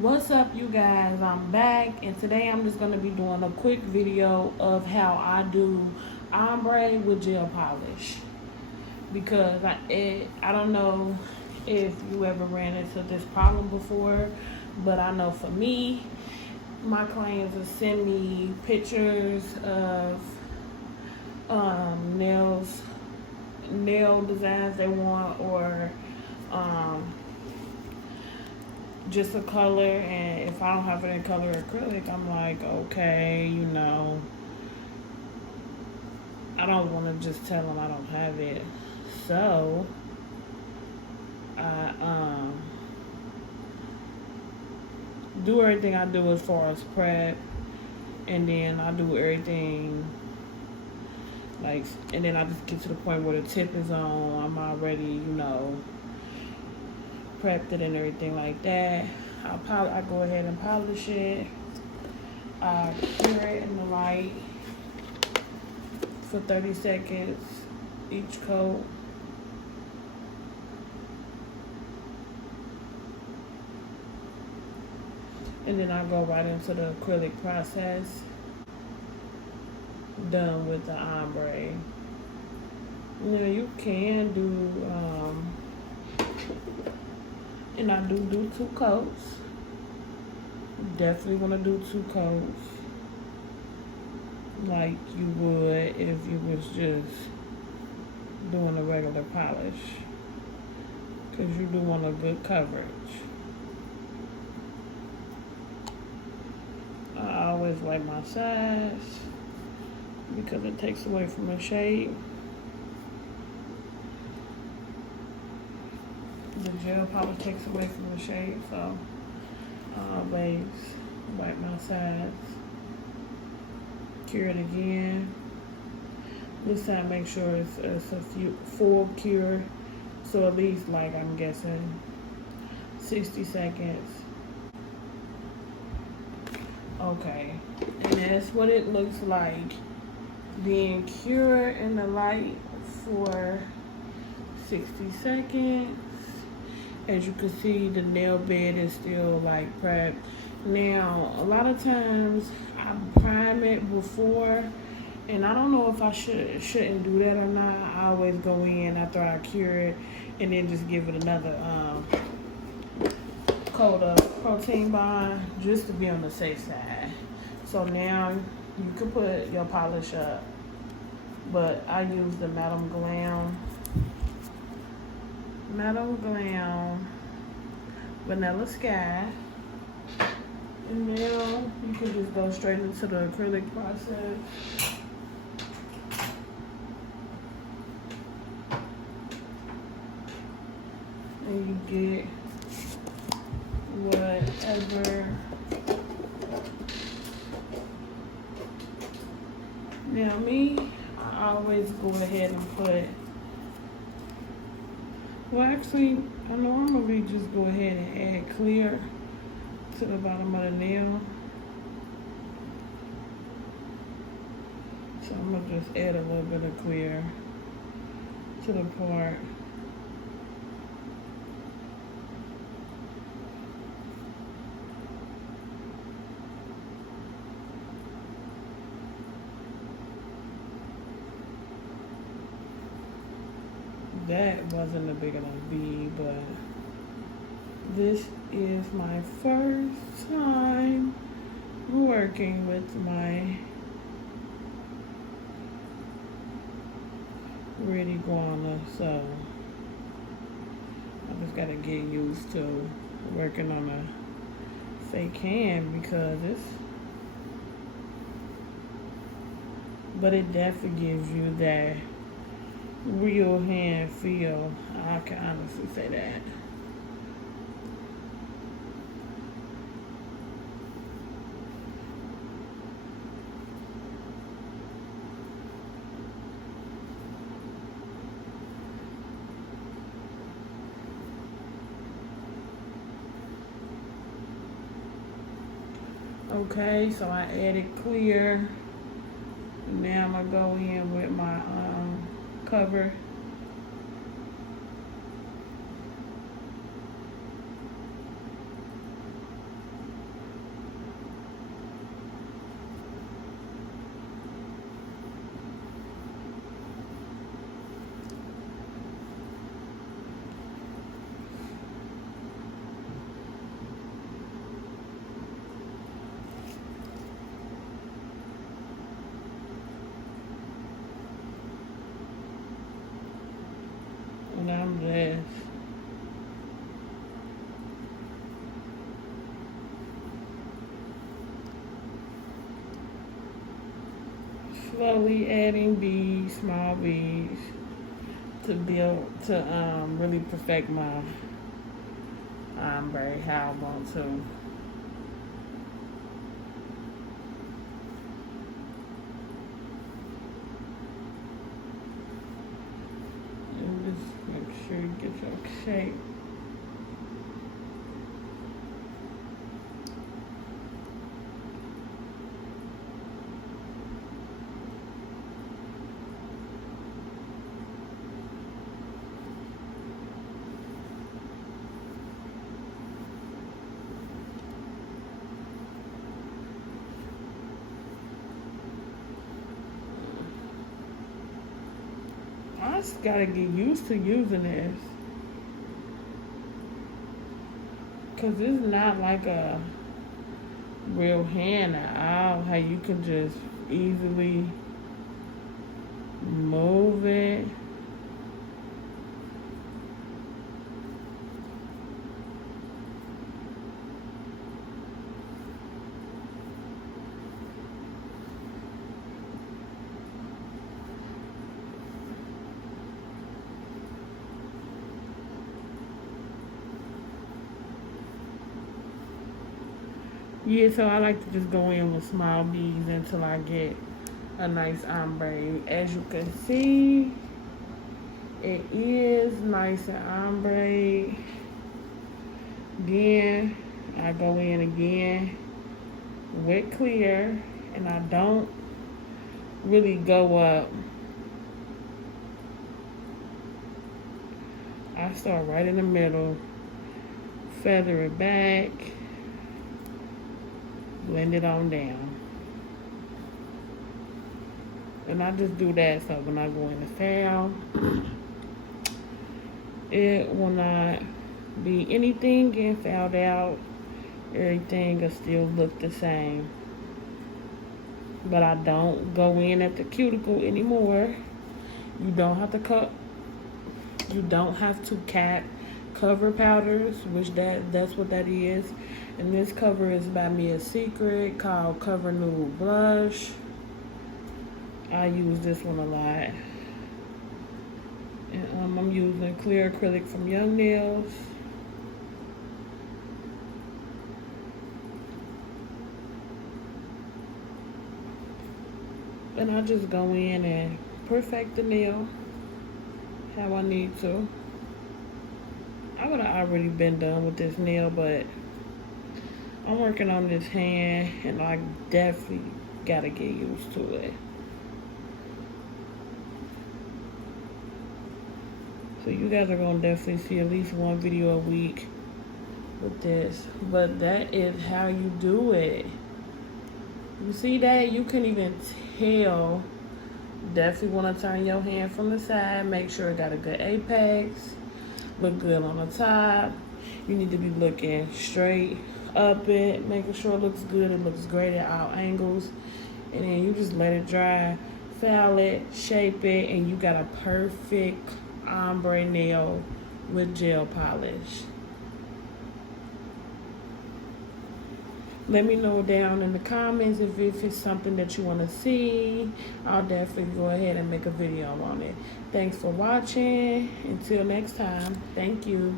What's up, you guys? I'm back, and today I'm just going to be doing a quick video of how I do ombre with gel polish, because I don't know if you ever ran into this problem before, but I know for me, my clients will send me pictures of nail designs they want, or um, just a color, and if I don't have it in color acrylic, I'm like, okay, I don't want to just tell them I don't have it. So I do everything I do as far as prep, and then I do everything like, and then I just get to the point where the tip is on. I'm already, prepped it and everything like that. I go ahead and polish it. I cure it in the light for 30 seconds each coat. And then I go right into the acrylic process. Done with the ombre. You can do, and I do 2 coats. Definitely want to do 2 coats, like you would if you was just doing a regular polish, because you do want a good coverage. I always like my size because it takes away from the shade. The gel polish takes away from the shade, so I always wipe my sides. Cure it again. This time make sure it's a full cure, so at least, like, I'm guessing 60 seconds. Okay, and that's what it looks like being cured in the light for 60 seconds. As you can see, the nail bed is still like prepped. Now, a lot of times I prime it before, and I don't know if I shouldn't do that or not. I always go in after I cure it and then just give it another coat of protein bond, just to be on the safe side. So now you can put your polish up, but I use the Madame Glam Vanilla Sky. And now you can just go straight into the acrylic process. And you get whatever. Now me, I always go ahead and put, well, actually, I normally just go ahead and add clear to the bottom of the nail. So I'm gonna just add a little bit of clear to the part. That wasn't a big enough V, but this is my first time working with my Ready Guana, so I just gotta get used to working on a fake hand, because but it definitely gives you that real hand feel. I can honestly say that. Okay, so I added clear. Now I'm gonna go in with my cover. this. Slowly adding beads, small beads, to build, to really perfect my ombre how I want to. And just make sure you get your shape. I just gotta get used to using this, cause it's not like a real hand at all. How you can just easily move it. Yeah, so I like to just go in with small beads until I get a nice ombre. As you can see, it is nice and ombre. Then I go in again with clear, and I don't really go up. I start right in the middle, feather it back, blend it on down. And I just do that so when I go in the foul, it will not be anything getting fouled out. Everything will still look the same. But I don't go in at the cuticle anymore. You don't have to cut. You don't have to cap cover powders, which that's what that is. And this cover is by me a secret called Cover Nude Blush. I use this one a lot. And I'm using clear acrylic from Young Nails. And I just go in and perfect the nail how I need to. I would have already been done with this nail, but I'm working on this hand and I definitely gotta get used to it. So you guys are gonna definitely see at least one video a week with this. But that is how you do it. You see that? You can even tell. Definitely want to turn your hand from the side. Make sure it got a good apex. Look good on the top. You need to be looking straight up it, making sure it looks good. It looks great at all angles. And then you just let it dry, foul it, shape it, and you got a perfect ombre nail with gel polish. Let me know down in the comments if it's something that you want to see. I'll definitely go ahead and make a video on it. Thanks for watching. Until next time, thank you.